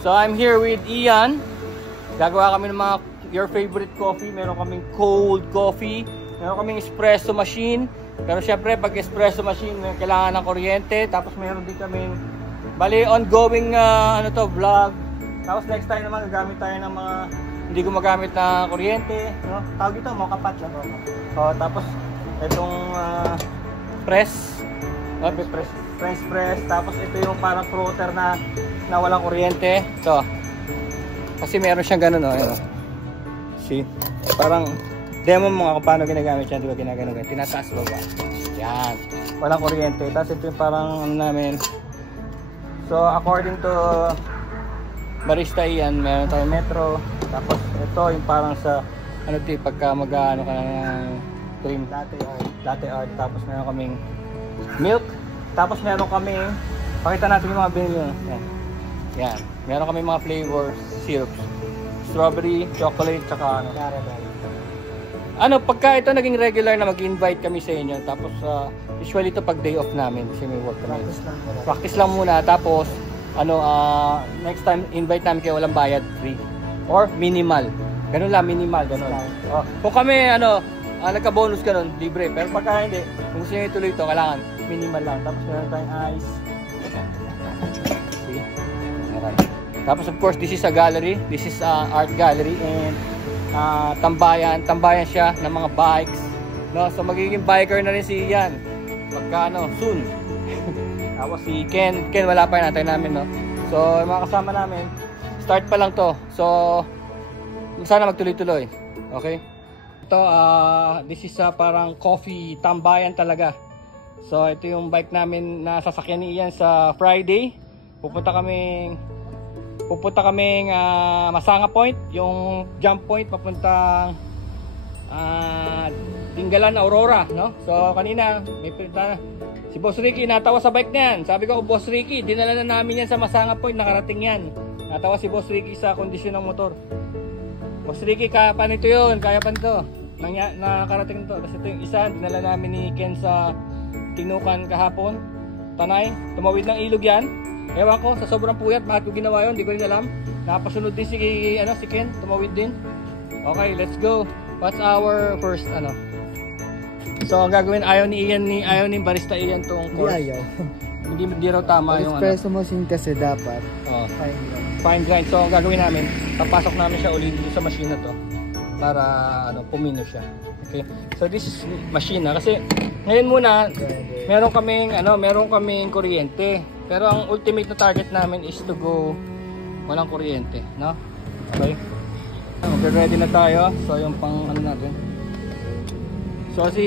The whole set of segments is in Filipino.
So I'm here with Ian. Gagawa kami ng mga your favorite coffee. Meron kaming cold coffee, meron kaming espresso machine. Pero syempre pag espresso machine kailangan ng kuryente. Tapos meron din kaming bali ongoing vlog. Tapos next time naman gagamit tayo ng mga hindi gumagamit na kuryente, no? Tawag dito mga kapat lang. So tapos itong press, French press. Tapos ito yung parang frother na walang kuryente. So kasi meron siyang ganun, no? Ayun, see? Parang demo mo nga kung paano ginagamit yan, di ba? Ginagano ganyan, tinataas baba. Yan, walang kuryente. Tapos ito yung parang ano namin. So according to Barista Ian, meron tayong metro. Tapos ito yung parang sa ano ito, pagka mag-ano ka ng cream, latte art. Tapos meron kaming milk. Tapos meron kaming, pakita natin yung mga binili. Yan, meron kaming mga flavor syrups, strawberry, chocolate, tsaka pagka ito naging regular na mag-invite kami sa inyo. Tapos usually ito pag day off namin kasi may work kami. Practice lang muna. Tapos next time invite namin kayo, walang bayad, free or minimal. Ganun lang, minimal, ganun. Kung kami nagka-bonus ka nun, libre. Pero pagka hindi, kung gusto nyo ituloy ito, kailangan minimal lang. Tapos meron tayong ice. See? Meron. Tapos of course, this is a gallery. This is art gallery. And tambayan siya ng mga bikes. No? So magiging biker na rin si Ian. Pagka soon. Tapos si Ken wala pa, natin namin, no? So yung mga kasama namin, start pa lang to. So sana magtuloy-tuloy. Okay? Ito, this is parang coffee tambayan talaga. So ito yung bike namin na sasakyan ni Ian sa Friday. Pupunta kaming Masanga Point, yung jump point papuntang Tinggalan, Aurora, no? So kanina may pinta si Boss Ricky, natawa sa bike niyan. Sabi ko, Boss Ricky, dinala na namin yan sa Masanga Point, nakarating yan. Natawa si Boss Ricky sa kondisyon ng motor. Boss Ricky, kaya pa nito yun, kaya pa nito. Nakarating nito. Tapos ito yung isa, dinala namin ni Ken sa Tinukan kahapon, Tanay. Tumawid ng ilog yan. Ewan ko, sa sobrang puyat, bakit ko ginawa yun, hindi ko rin alam. Nakapasunod din si Ken, tumawid din. Okay, let's go. What's our first So ang gagawin, ayaw ni Barista Ian tong course. Hindi raw tama yung espresso machine kasi dapat fine grind. So ang gagawin namin, papasok namin siya ulit dito sa machine na to para pumino siya. Okay. So this is machine kasi ngayon muna meron kaming kuryente. Pero ang ultimate na target namin is to go walang kuryente, no? Okay. Mag-ready na tayo. So yung pang natin. So si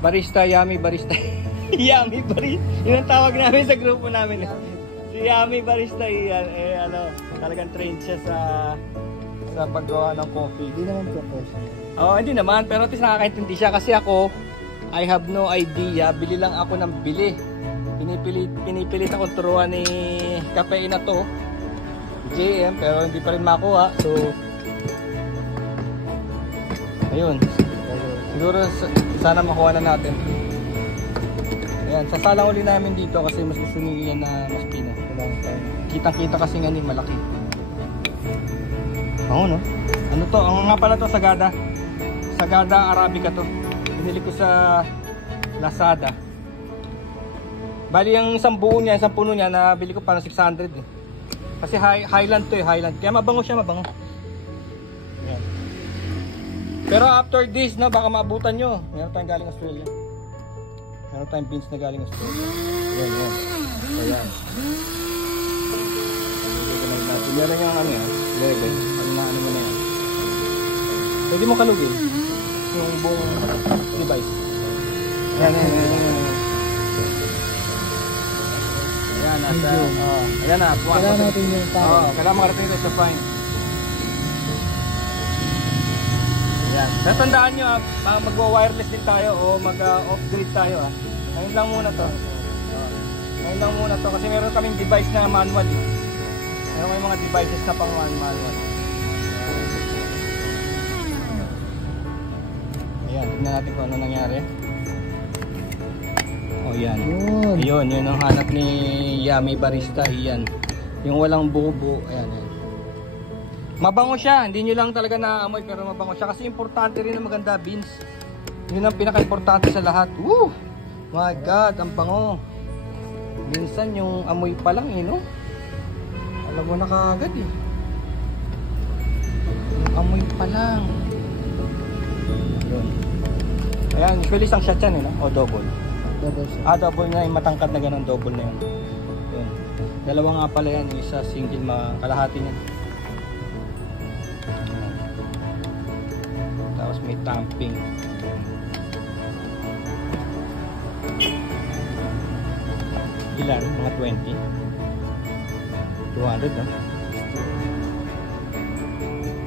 Yummy Barista Yummy Barista, yun ang tawag namin sa grupo namin. Si Yummy Barista yan, talagang trained siya sa paggawa ng coffee. Hindi naman professional. Hindi naman, pero at least nakakaintindi siya kasi ako, I have no idea, bili lang ako ng bili. Pinipilit ako turuan ni Cafe na to, JM, pero hindi pa rin makuha. So ayun, siguro sana makuha na natin. Ayan, sasalang uli namin dito kasi mas gusto ni Ian na mas pino. Kitang-kita kasi nga malaki. No? Ano to? Ang nga pala to, Sagada Arabica to. Binili ko sa Lazada. Bali yung isang puno niya nabili ko para 600 eh. Kasi Highland to Highland. Kaya mabango siya, mabango. Ayan. Pero after this, baka maabutan nyo. Meron tayong galing Australia. Meron tayong beans na galing Australia. Yan. Ayan. Meron yung level. Ano mo na yan. Pwede mo kalugin yung buong device. Ayan. Ayan na. Kailangan natin yung power. Kailangan makarating ito sa fine. Ayan. Natandaan nyo, magwa-wireless din tayo o mag-off-grid tayo. Ngayon lang muna to. Kasi meron kaming device na manual. Meron kaming mga devices na pang manual. Ayan, tignan natin kung ano nangyari. Yan. Yun ang hanap ni Yummy Barista Ian. Yung walang buo-buo. Ayan, ayan. Mabango siya. Hindi nyo lang talaga naaamoy pero mabango siya. Kasi importante rin ang maganda beans. Yun ang pinaka-importante sa lahat. Woo! My God, ang bango. Minsan yung amoy pa lang no? Alam mo na kaagad eh. Yung amoy pa lang. Yun. Ayan, usually isang shot yan no? O double. Double shot. Double na yung matangkad na ganun. Double na yun. Yun. Dalawa nga pala yan. Isa single kalahati yan. Tapos may tamping. Ilan? Mga 20? 200 no?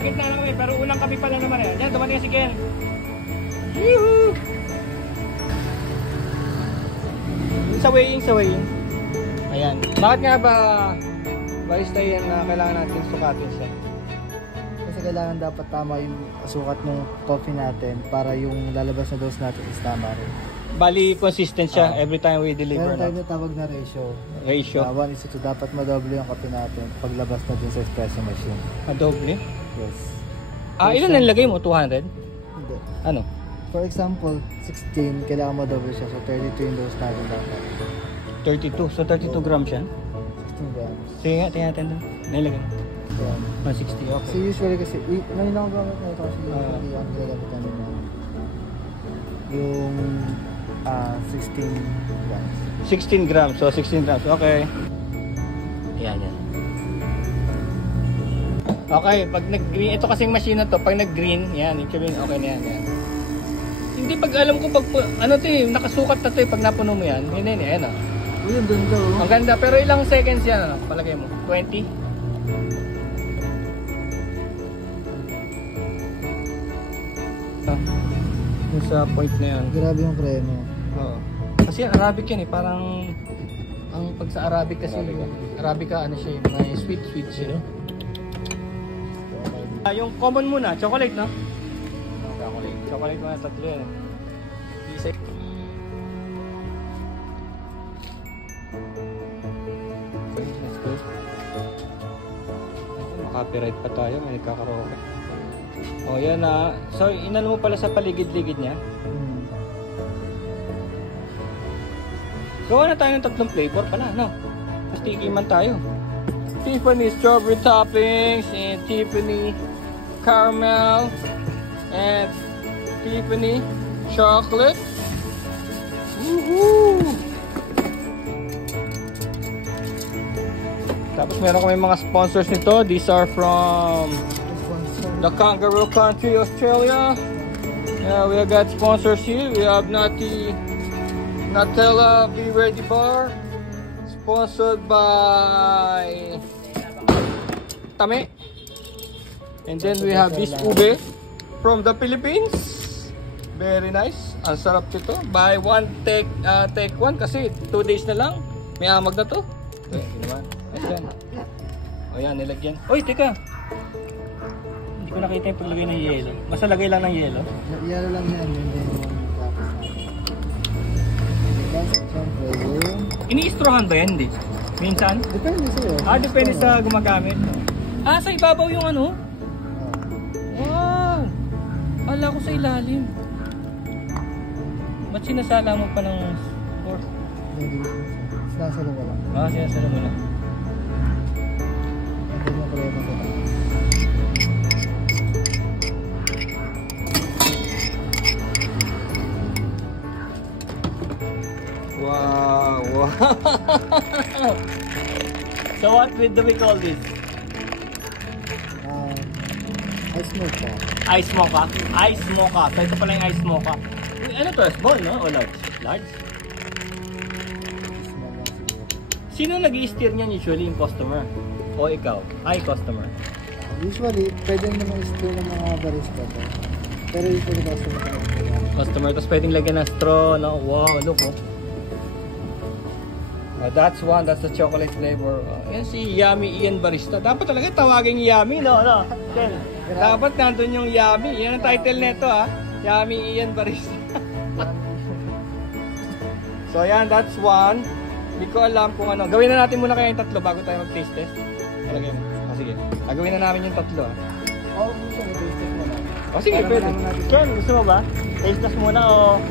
Gitna lang kami, pero unang kami pa lang naman yan. Yan, dumating si Ken. Yuhuu! Sa weighing. Ayan. Bakit nga ba barista yan na kailangan natin sukatin siya? Kasi kailangan dapat tama yung sukat ng coffee natin para yung lalabas na dose natin is tama rin. Bali, consistent siya every time we deliver. Meron tayo na tawag na ratio. Ratio? 1:2. Dapat madoble yung kape natin paglabas na dun sa espresso machine. Doble? Yes. Ilan nilagay mo? 200? Hindi. Ano? For example, 16, kailangan madoble siya. So 32 yung dose natin dapat. 32? So 32 grams siya? 16 grams. Sige nga, tingnan natin doon. Nilagay mo? Yan. 160, okay. So usually kasi, ngayon lang ako gamit na ito kasi yung ginagamit namin na yung 16 grams. 16 grams. So 16 grams. Okay. Yan. Okay, pag nag-green, ito kasing machine na to, pag nag-green, yan, okay na yan. Hindi pag alam ko, nakasukat na to pag napuno mo yan, yan. Yun, dun daw. Ang ganda, pero ilang seconds yan, palagay mo? 20? Yung sa point na yan. Grabe yung premo. Oo. Kasi Arabic yan parang ang pag sa Arabic kasi Arabica ano siya, may sweet siya. Yung common muna, chocolate no? Chocolate mga tatlo yan. Isa. Let's go. Copyright pa tayo, may nagkakaroon. Oh, yan na. So, inano mo pala sa paligid-ligid niya. Gawa na tayo ng tatlong flavor pala, no? Mas tikiman tayo. Tiffany strawberry toppings and Tiffany caramel and Tiffany chocolate. Woohoo! Tapos meron kami mga sponsors nito. These are from the Kangaroo Country, Australia. Yeah, we have got sponsors here. We have Nutella Be Ready Bar, sponsored by Tame. And then we have this ube from the Philippines. Very nice. Ang sarap nito. Buy one, take one kasi 2 days na lang. May amag na to. Okay, ginawa. Ayan. O yan, nilagyan. Oy, teka. Hindi ko nakita yung paglagay ng yelo. Basta lagay lang ng yelo. Yelo lang yan. Ini-strawan ba yan? Hindi. Minsan? Depende sa'yo. Depende sa gumagamit. Sa ibabaw yung ano? Wow! Ala ko sa ilalim. Ba't sinasala mo pa ng fork? Sinasalo mo lang. Sinasala mo lang. Ito yung problema sa taas. Wow! So what do we call this? Ice mocha. Ice mocha? Ice mocha. So ito pala yung ice mocha. Ano to? Small, no? O large? Large? Sino nag-i-steer niyan usually? Yung customer? O ikaw? Customer. Usually, pwede naman i-steer ng mga barista to. Pero usually customer ka lang. Customer, tapos pwedeng lagyan ng straw, no? Wow, look, oh. That's one, that's the chocolate flavor. Yan si Yummy Ian Barista. Dapat talaga tawagin Yummy, no? Dapat nandun yung Yummy. Yan ang title nito, Yummy Ian Barista. So yan, that's one. Hindi ko alam kung ano. Gawin na natin muna kaya yung tatlo bago tayo mag-taste test. Talagay mo. Sige. Gagawin na namin yung tatlo. Oo, gusto mo taste test muna. Sige, pwede. Ken, gusto mo ba? Taste test muna o...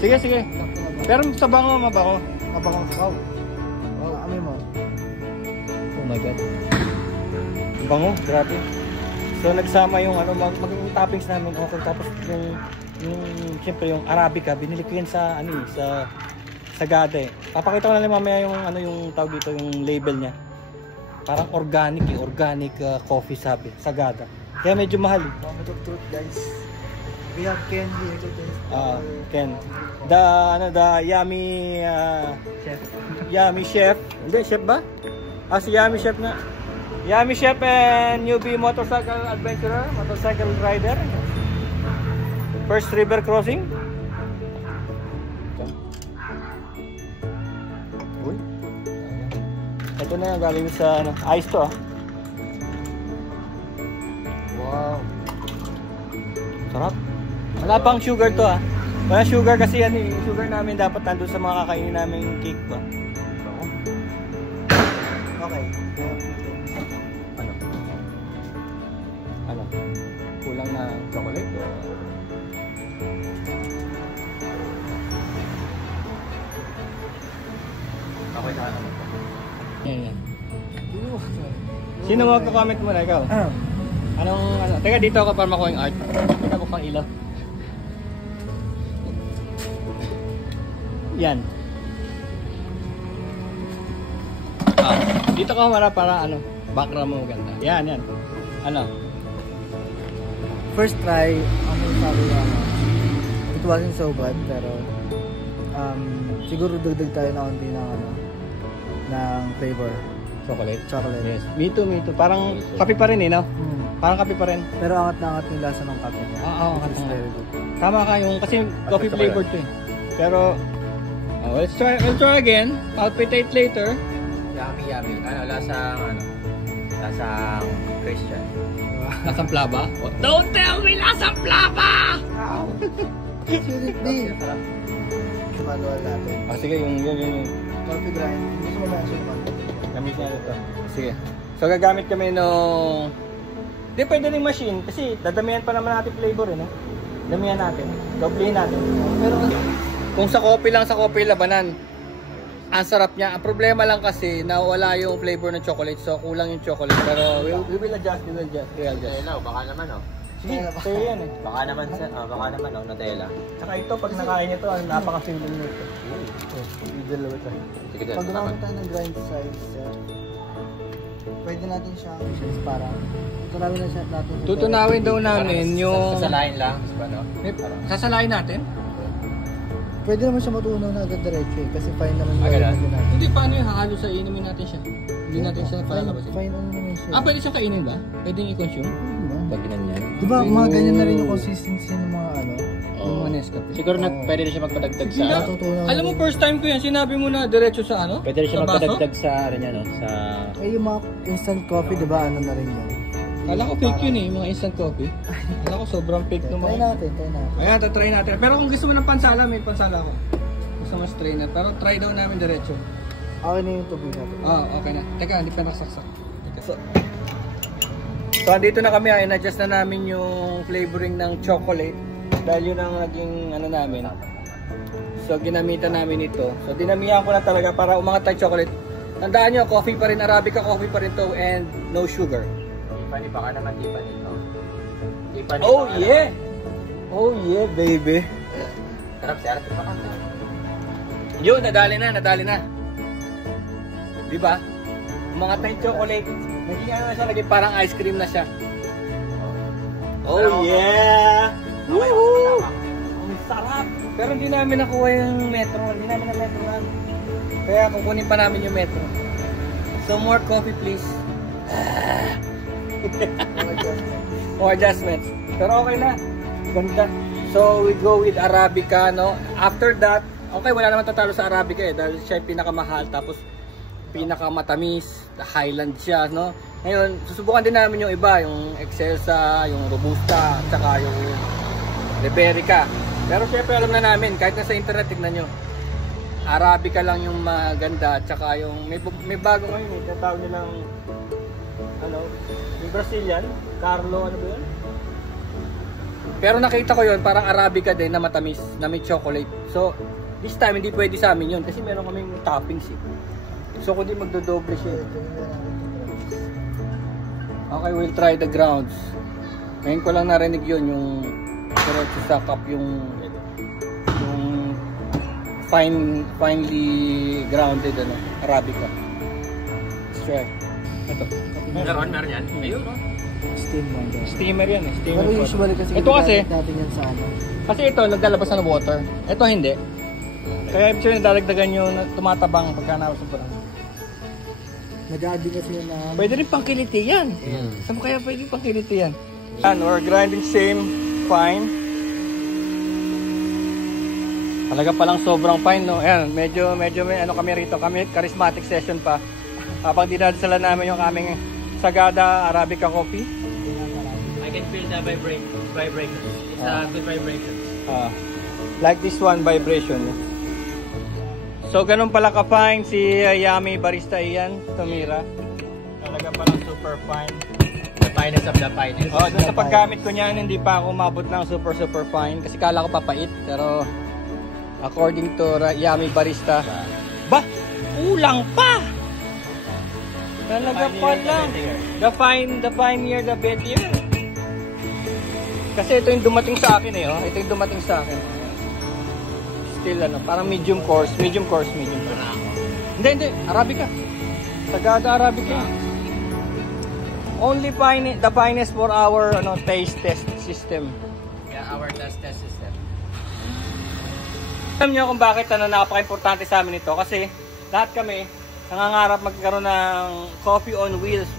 Sige, sige. Pero sa bango, mabango. Mabango. Wow. Amoy mo. Oh my God. Bango, grabe. So nagsama yung ano, maging toppings namin. Okay, tapos yung siyempre yung Arabica, binili ko yan sa ano sa Sagada eh. Papakita ko na lang mamaya yung ano yung tawag dito, yung label niya. Parang organic coffee sabi, Sagada. Kaya medyo mahal eh. Moment of truth, guys. We have Ken here today. Ken. The Yummy Chef. Yummy Chef. Hindi, chef ba? Si Yummy Chef na. Yummy Chef and newbie motorcycle adventurer, motorcycle rider. First river crossing. Uy. Ito na yung galing sa ano, ice to. Wow. Sarap. Wala pang sugar to Wala sugar kasi yan yung sugar namin dapat nandun sa mga kakainin namin cake ba. Okay. Ano? Kulang na chocolate? Okay na naman. Yan. Sino magka-comment muna? Ikaw? Anong ano? Teka, dito ako para makuha yung art. Kita mo pang ilaw. Yan. Dito ka mara para ano, background mo maganda. Yan. Ano? First try, ang sabi ko, it wasn't so bad, pero siguro dagdag tayo na konti ng ng flavor. Chocolate. Yes. Me too. Parang kape pa rin no? Parang kape pa rin. Pero angat na angat yung lasa ng kape. Angat na. Tama ka yung kasi coffee flavored to eh. Pero we'll try again. Palpitate later. Yummy. Lasang Christian. Lasang plaba? Don't tell me lasang plaba! Should it be? Manual natin. Sige, yung Coffee grind. Gusto mo ba yung suman? Gamitin natin ito. Sige. So gagamit kami nung... Hindi pwede rin machine kasi dadamihan pa naman natin flavor no? Damihan natin. Doblehin natin. Pero kung sa coffee labanan, ang sarap niya. Ang problema lang kasi nawala yung flavor ng chocolate. So kulang yung chocolate. Pero we will adjust. Nutella, baka naman Sige, sa'yo yan eh. Baka naman Nutella. Tsaka ito, pag nakain ito, napaka-feeling nito. Dalawa ito. Sige, Pag gumamit tayo ng grind size, pwede natin siyang parang tutunawin na siya natin. Tutunawin daw namin yung... Sasalain lang. Sasalain natin? Pwede naman siya matunaw na agad diretso kasi fine naman yung ganun? natin. Hindi, paano yung hahalo sa inumin natin siya? Hindi natin siya palabasin. Fine ano naman siya. Pwede siyang kainin ba? Pwedeng i-consume? Pag ginanyan. Diba, mga ganyan na rin yung consistency ng mga yung mga Nescafe. Siguro pwede rin siya magpadagdag sa... Alam mo, first time ko yan, sinabi mo na diretso sa ano? Pwede rin siya magpadagdag sa ano niya, sa... Yung mga instant coffee, diba, ano na rin yan? Kala ko fake yun eh, mga instant coffee. Kala ko sobrang fake ng mga... Try natin. Ayan, try natin. Pero kung gusto mo ng pansala, may pansala ako. Gusto mo strainer. Pero try daw namin diretso. Okay na yung tubig natin. Okay na. Teka, hindi pa nakasaksak. So, andito na kami. In-adjust na namin yung flavoring ng chocolate. Dahil yun ang naging ano namin. So, ginamitan namin ito. So, dinamihan ko na talaga para umangat tayo chocolate. Tandaan nyo, coffee pa rin. Arabica coffee pa rin to and no sugar. Baka naman di pa nito. Oh yeah! Oh yeah, baby. Sarap siya. Yun, nadali na. Diba? Umangat na yung chocolate. Naging ano na siya, naging parang ice cream na siya. Oh yeah! Woohoo! Ang sarap! Pero hindi namin nakuha yung metro. Hindi namin na metro na. Kaya kukunin pa namin yung metro. So more coffee please. More adjustments. Pero okay na. Ganda. So we go with Arabica, no? After that, okay, wala naman tatalo sa Arabica eh. Dahil siya yung pinakamahal. Tapos pinakamatamis. Highland siya, no? Ngayon, susubukan din namin yung iba. Yung Excelsa, yung Robusta, at saka yung Liberica. Pero syempre alam na namin, kahit nasa internet, tignan nyo. Arabica lang yung maganda, at saka yung may bago ngayon eh, tatawag nilang ano, yung Brazilian, Carlo, ano ba yun? Pero nakita ko yun, parang Arabica din na matamis, na may chocolate. So, this time hindi pwede sa amin yun kasi meron kaming toppings eh. So, kundi magdodoble siya. Okay, we'll try the grounds. Ngayon ko lang narinig yun, yung diretso sa cup, yung finely grounded ano, Arabica. Let's try. Ito. Meron yan. Ayun, no? Steam one daw. Steamer yan eh. Steamer Pero pot. usually kasi Ito kasi, ginagamit natin yan sa ano. kasi ito naglalabas ng water. Ito hindi. Kaya ibig sabihin dadagdagan yung tumatabang pagka nasobrahan. Nag-aadi kasi yun na... Pwede rin pang kiliti yan. Saan kaya pwede pang kiliti yan? And we're grinding same fine. Talaga palang sobrang fine, no? Ayan, medyo may ano kami rito. Kami charismatic session pa. Habang dinadasala namin yung aming Sagada Arabica coffee. I can feel the vibration. It's a good vibration. Like this one, vibration. So, ganun pala ka-fine si Yummy Barista Ian Tomira. Talaga palang super fine. The finest of the finest. Oh, dun sa paggamit ko niyan, hindi pa ako umabot ng super fine. Kasi kala ko papait. Pero, according to Yummy Barista, bah! Kulang pa! Talaga pa lang. The finer, the better. Kasi ito yung dumating sa akin eh. Oh. Ito yung dumating sa akin. Still ano, parang medium course. Hindi. Arabica. Sagada Arabica. Only the finest for our taste test system. Yeah, our test system. Alam niyo kung bakit napaka-importante sa amin ito? Kasi lahat kami nangangarap magkaroon ng coffee on wheels.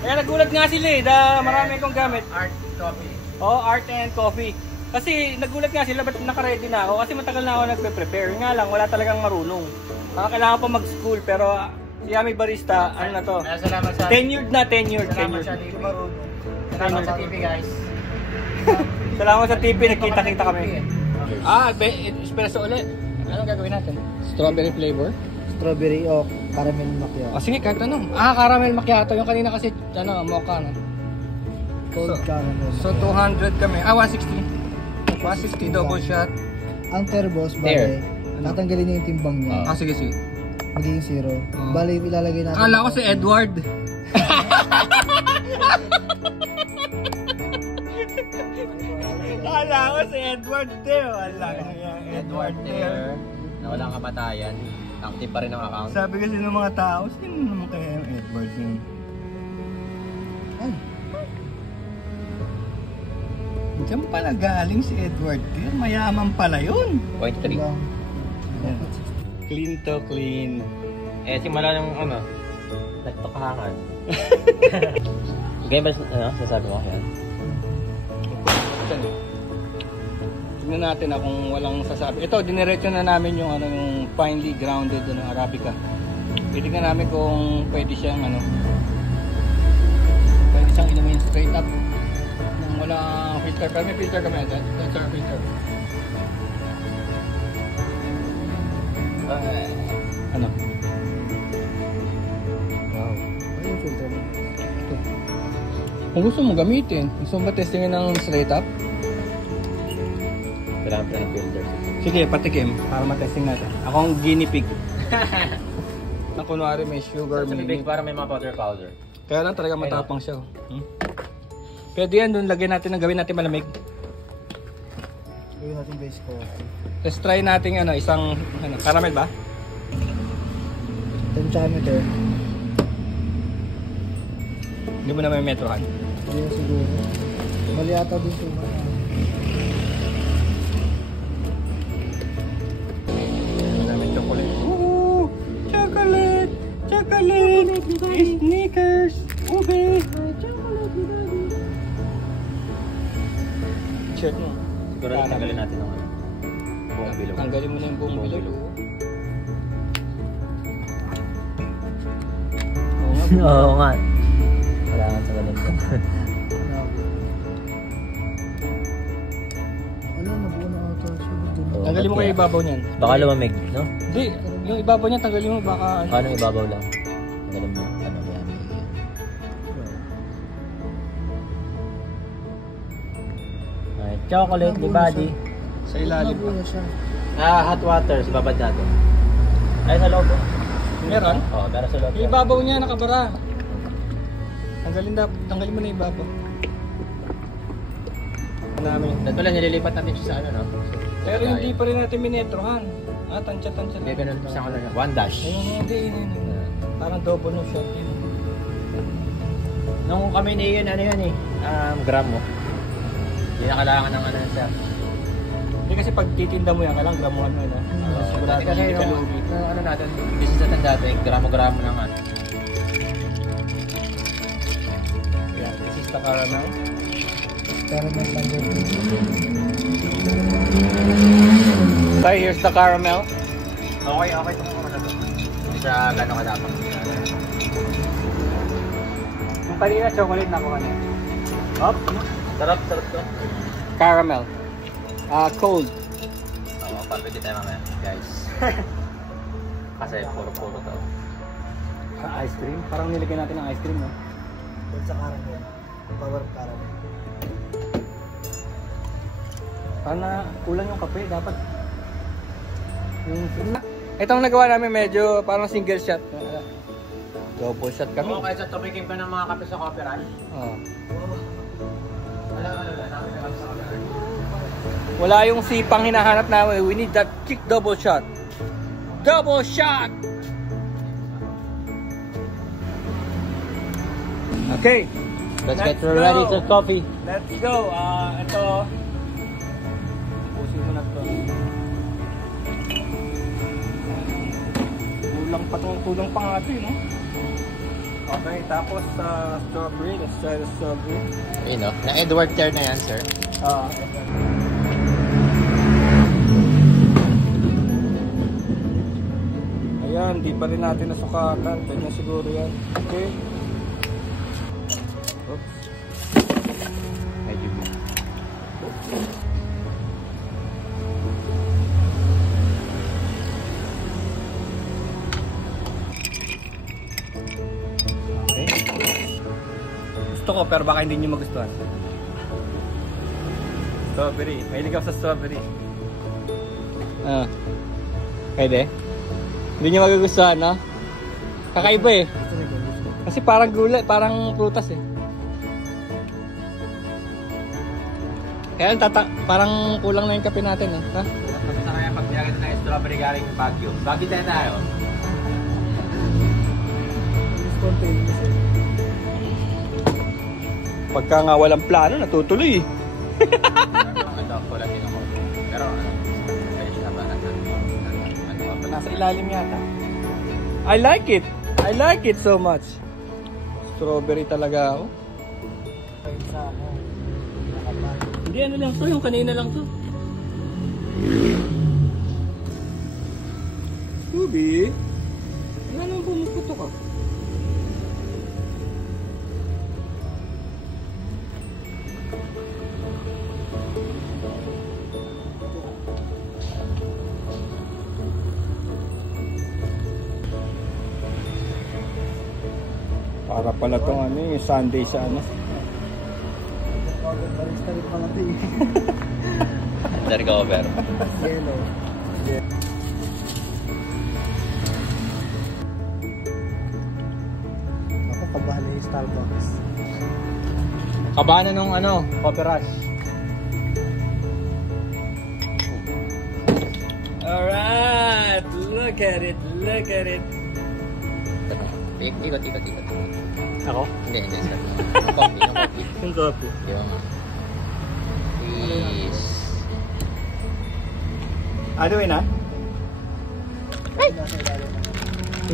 Kaya nagulat nga sila eh, marami akong gamit. Art coffee. Oh, art and coffee. Kasi nagulat nga sila, ba't naka-ready na ako? Kasi matagal na ako nagpe-prepare. Nga lang, wala talagang marunong. Kailangan pa mag-school, pero si Yummy Barista, ano na to? Salamat sa... Tenured. Salamat sa TV. Salamat sa TV, guys. Salamat sa TV, nagkita-kita kami. Espresso ulit. Anong gagawin natin? Strawberry flavor? Strawberry o caramel macchiato. Sige, kahit ano. Caramel macchiato. Yung kanina kasi, mocha, no? Cold caramel. So, 200 kami. 160. 160 double shot. Ang turbos, bale, tatanggalin niya yung timbang niya. Sige. Magiging zero. Bale, ilalagay natin. Akala ko si Edward. Akala ko si Edward Teo. Edward there. Na walang kamatayan. Active pa rin ang account. Sabi kasi ng mga tao, sino naman kaya yung Edward yun? Ay. Diyan pala galing si Edward Teo. Mayaman pala yun. 0.3. Clean to clean. Simula ng nagtokahan. Ganyan ba sasabi mo yan? Tignan natin kung walang sasabi. Ito, diniretso na namin yung yung finely grounded Arabica. Titignan namin kung pwede siyang pwede siyang inumin straight up nang walang filter. Pero may filter kami natin. That's our filter. Ano? Wow. Ano yung filter mo? Ito. Kung gusto mo gamitin, gusto mo ba testingin ng straight up? Kailangan pa ng filter. Sige, patikim para matesting natin. Ako ang guinea pig. Na kunwari may sugar, Sa bibig para may mga powder. Kaya lang talaga matapang siya. Pwede yan, doon lagyan natin, gawin natin malamig. Gawin natin base coffee. Let's try natin isang caramel ba? Temperature. Hindi mo na may metrohan. Hindi na siguro. Mali ata din ito. Maraming chocolate. Ooh! Chocolate! Snickers! Ube! Shirt mo. Siguro tanggalin natin ang buong bilog. Tanggalin mo na yung buong bilog. Oo nga. Wala nga sa galing ko. Ano, nabuo na ata siya. Tanggalin mo kayo ibabaw niyan. Baka lumamig, no? Hindi, yung ibabaw niyan tanggalin mo baka... Ano ibabaw lang? Tanggalin mo. Ano yan? Alright, chocolate, di body. Sa ilalim. Hot water, sa babad natin. Ay, sa loob. Meron? Oo, meron sa loob. Yung ibabaw niya nakabara. Tanggalin mo na ibabaw. Namin. Dito lang nililipat natin siya sa ano, no? Pero hindi pa rin natin minetrohan. Tansya-tansya. Hindi, ganun sa ano na. One dash. Ayun, hindi. Parang double no shot yun. Nung kami ni yun, ano yun eh, gram mo. Hindi na kailangan ng ano siya. Hindi kasi pag titinda mo yan, kailangan gramuhan mo yun. Sigurado kasi yung ano natin, business natin dati, gramo-gramo na nga. Yeah, this is the caramel. Caramel lang yun. Okay, here's the caramel. Okay itong ano to. Hindi siya gano'ng kadapang. Yung kanina, chocolate na ako kanina. Hop! Sarap to. Caramel. Cold. Oo, pwede tayo mamaya, guys. Kasi puro to. Ice cream? Parang nilagyan natin ng ice cream, no? Doon sa caramel. Power caramel. Parang kulang yung kape, dapat. Itong nagawa namin medyo parang single shot. Double shot kami. Oo, kaysa tumikim ka ng mga kape sa coffee rush. Oo. Wala, namin na sa coffee rush. Wala yung sipang hinahanap namin. We need that kick double shot. Double shot! Okay. Let's get ready for coffee. Let's go. Ito. Pusin mo na ito. Kulang pa nga ito, no? Okay, tapos strawberry. Let's try the strawberry. Ayun o, na Edward Ter na yan, sir. Ayan, di pa rin natin nasukatan. Pwede na siguro yan. Okay. Oops. Medyo good. Okay. Gusto ko pero baka hindi nyo magustuhan. Strawberry. Mahilig ako sa strawberry. Pwede? Hindi nyo magugustuhan, no? Kakaiba eh. Kasi parang gulay, parang prutas eh. Kaya parang kulang na yung kape natin, eh. Ha? Tapos na kaya pag nilagay na yung strawberry galing Baguio. Baguio tayo. Spontaneous eh. Pagka nga walang plano, natutuloy. Ito, kulang din ako. Pero pwede siya ba? Nasa ilalim yata. I like it. I like it so much. Strawberry talaga ako. Ayun sa ano. Hindi, ano lang to, yung kanina lang to. Ruby, ano naman pumuputo ka? Para pala tong ano yung Sunday sa ano. Barista rin pala ito eh. Undercover. Yellow. Ako kabahan na yung Starbucks. Kabahan na nung ano, coffee rush. Alright, look at it, look at it. Ikot. Ako? Hindi, sir. Coffee. Yung coffee. Di ba, ma'am? Please. Ano yun ha?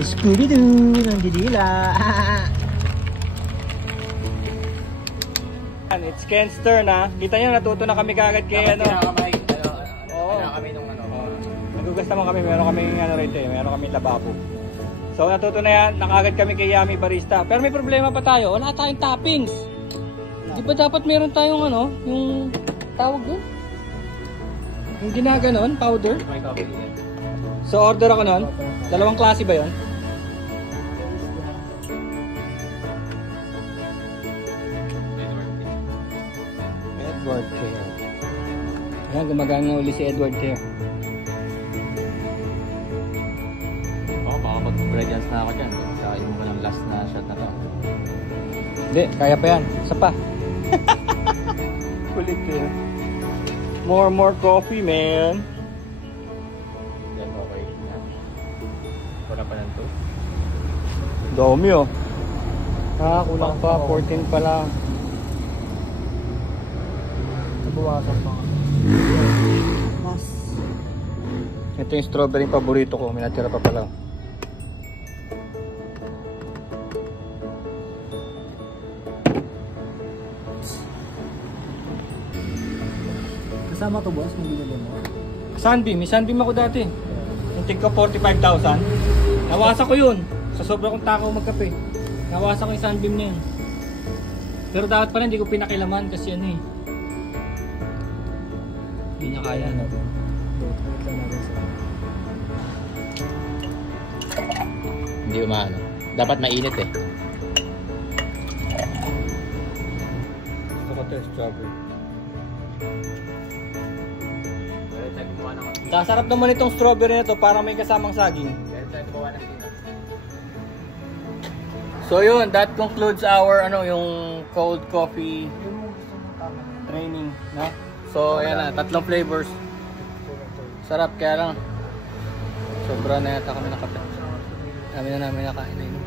Scooby-Doo! Nandidila! It's Ken's turn ha. Kita nyo, natuto na kami kagad kay ano. Oo. Kami nung ano. Nagugas naman kami, meron kami ano rito eh, meron kami lababo. So natuto na yan, nakagad kami kay Yummy Barista. Pero may problema pa tayo, wala tayong toppings. Di ba dapat meron tayong ano, yung tawag dun? Yung ginaganon, powder. May coffee yan. So order ako nun. Dalawang klase ba yun? Edward Care. Ayan, gumagana uli si Edward Care. Oo, baka mag-brilliance na ako dyan. Kakain mo ng last na shot na to. Hindi, kaya pa yan. Isa pa. Kulit eh. More coffee, man. Yan, okay. Yan. Wala pa lang to. Dami oh. Kulang pa. 14 pa lang. Nabawasan pa nga. Mas. Ito yung strawberry paborito ko. May natira pa pala. Kasama to boss, hindi na mo. Sunbeam. May Sunbeam ako dati. Yung tig ko 45,000. Nawasan ko yun. Sa sobra kong takaw magkape. Nawasan ko yung Sunbeam na yun. Pero dapat pala hindi ko pinakilaman kasi ano eh. Hindi niya kaya na. Hindi umaano. Dapat mainit eh. Gusto ko ito strawberry. Kasarap naman itong strawberry na to para may kasamang saging. So yun, that concludes our yung cold coffee training, no? So ayan na, 3 flavors. Sarap kaya lang. Sobra na yata kami nakape. Dami na namin nakain na yun.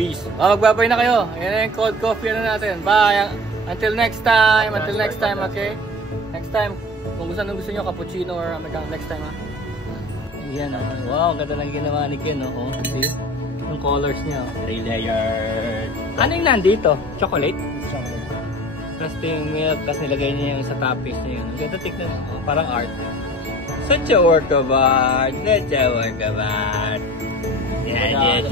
Peace. Magbabay na kayo. Ayan na yung cold coffee na natin. Bye. Until next time. Until next time, okay? Next time. Kung gusto nyo cappuccino or americano next time, ha? Yan, wow, ganda lang ginawa ni Ken, oh. See? Yung colors niya, oh. 3 layered. Ano yung nandito? Chocolate? Tapos yung milk, tapos nilagay niya yung sa toppings niya. Ang ganda tignan, oh, parang art. Such a work of art. Such a work of art. Yeah.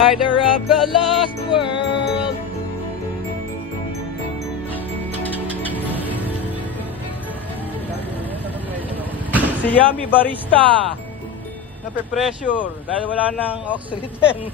Rider of the lost world. Si Yummy Barista nape-pressure dahil wala nang oxygen.